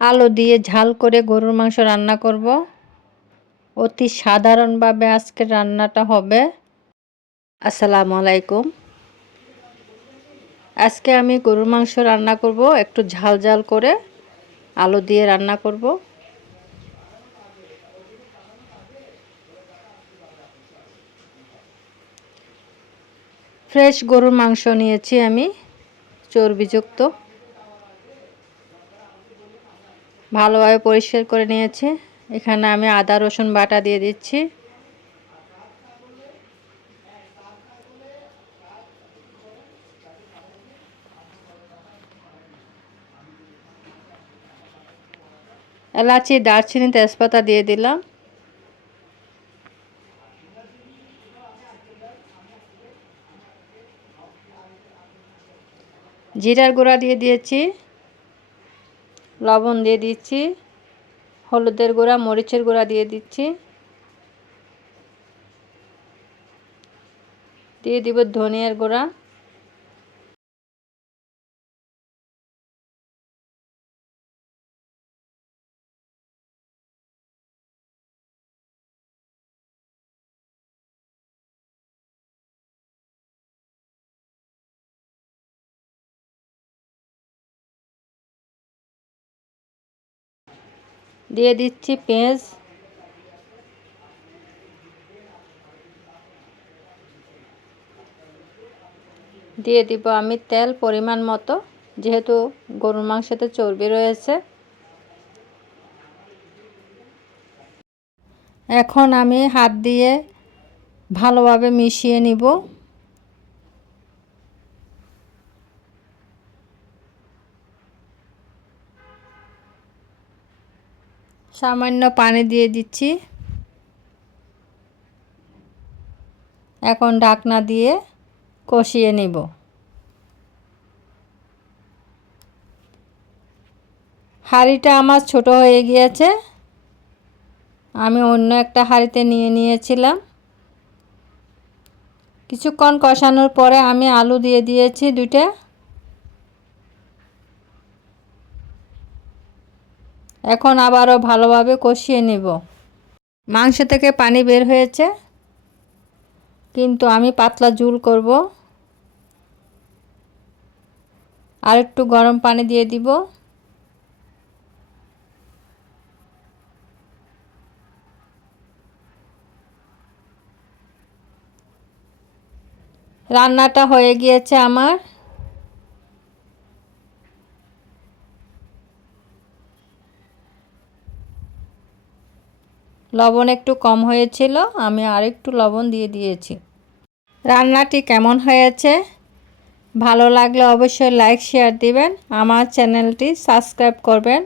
আলু দিয়ে ঝাল করে গরুর মাংস রান্না করব। অতি সাধারণভাবে আজকের রান্নাটা হবে। আসসালামু আলাইকুম। আজকে আমি গরুর মাংস রান্না করব, একটু ঝাল ঝাল করে আলু দিয়ে রান্না করব। ফ্রেশ গরুর মাংস নিয়েছি আমি, চর্বিযুক্ত। ভালোভাবে পরিষ্কার করে নিয়েছি। এখানে আমি আদা রসুন বাটা দিয়ে দিচ্ছি। এলাচি, দারচিনি, তেজপাতা দিয়ে দিলাম। জিরার গুঁড়া দিয়ে দিয়েছি, লবণ দিয়ে দিচ্ছি, হলুদের গুঁড়া, মরিচের গুঁড়া দিয়ে দিচ্ছি, দিয়ে দিব ধনিয়ার গুঁড়া, দিয়ে দিচ্ছি পেঁয়াজ, দিয়ে দিব আমি তেল পরিমাণ মতো, যেহেতু গরুর মাংসতে চর্বি রয়েছে। এখন আমি হাত দিয়ে ভালোভাবে মিশিয়ে নিব। সামান্য পানি দিয়ে দিচ্ছি। এখন ঢাকনা দিয়ে কষিয়ে নিব। হাঁড়িটা আমার ছোট হয়ে গিয়েছে, আমি অন্য একটা হাঁড়িতে নিয়ে নিয়েছিলাম। কিছুক্ষণ কষানোর পরে আমি আলু দিয়ে দিয়েছি 2টা। এখন আবারও ভালোভাবে কষিয়ে নেব। মাংস থেকে পানি বের হয়েছে, কিন্তু আমি পাতলা ঝোল করব। আর একটু গরম পানি দিয়ে দিব। রান্নাটা হয়ে গিয়েছে আমার। লবণ একটু কম হয়েছিল, আমি আরেকটু লবণ দিয়ে দিয়েছি। রান্নাটি কেমন হয়েছে? ভালো লাগলে অবশ্যই লাইক শেয়ার দিবেন। আমার চ্যানেলটি সাবস্ক্রাইব করবেন।